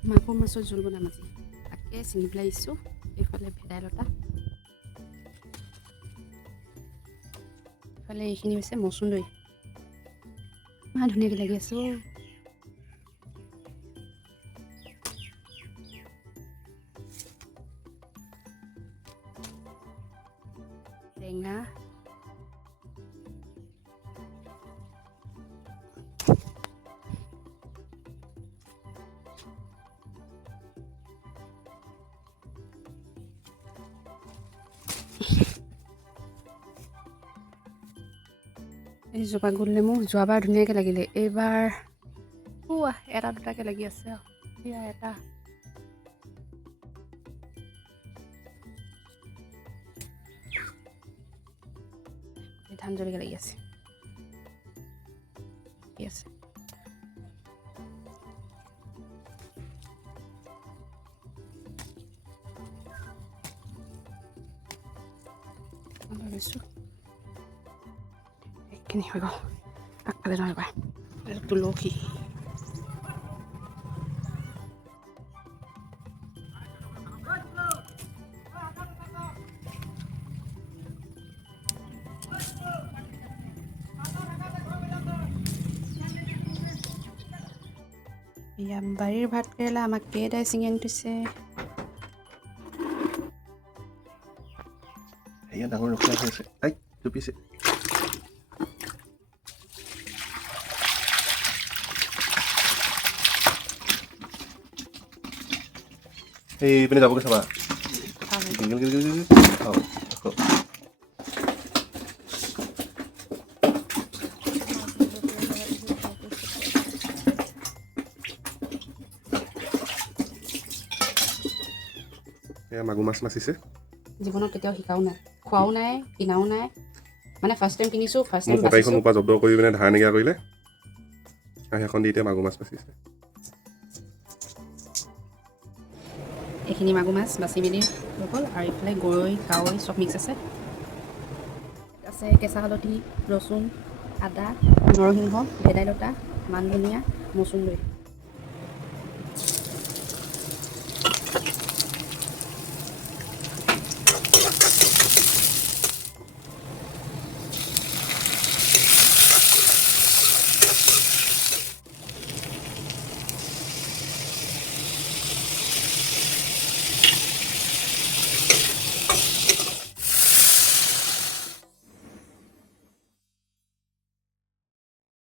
মাগুৰ মাছৰ জোল বনাম আজি তাকে ছিঙি পেলাই আহিছোঁ এইফালে ভেদাইলতা এইফালে এইখিনি হৈছে মচুন্দৰী ইমান ধুনীয়াকৈ লাগি আছোঁ টেঙা এই জোপা গোল নেমু যোৱাবাৰ ধুনীয়াকৈ লাগিলে এইবাৰ এটা দুটাকৈ লাগি আছে এয়া এটা ধান জলকীয়া লাগি আছে ঠিক আছে লৈছোঁ এইখিনি হৈ গ'ল আগফালে যাওঁ এবাৰ তুলসী এয়া বাৰীৰ ভাত কেৰেলা আমাক কেইটাই ছিঙি আনি থৈছে এয়া ডাঙৰ ৰখা হৈছে আই জুপিছে এইপিনে যাবগৈ চাবা এয়া মাগুৰ মাছ মাছিছে জীৱনত কেতিয়াও শিকাও নাই খোৱাও নাই কিনাও নাই মানে ফাৰ্ষ্ট টাইম কিনিছোঁ ফাৰ্ষ্ট টাইম কটাৰীখন মোৰ পৰা জব্দ কৰি পিনে ধাৰ নাইকিয়া কৰিলে আৰু সেইখন দি এতিয়া মাগুৰ মাছ বাচিছে এইখিনি মাগুৰ মাছ বাচি মেলি হৈ গ'ল আৰু এইফালে গৰৈ কাৱৈ চব মিক্স আছে কেঁচা হালধি ৰচুন আদা নৰসিংহ ভেদাইলতা মান ধনিয়া মচুন্দৰী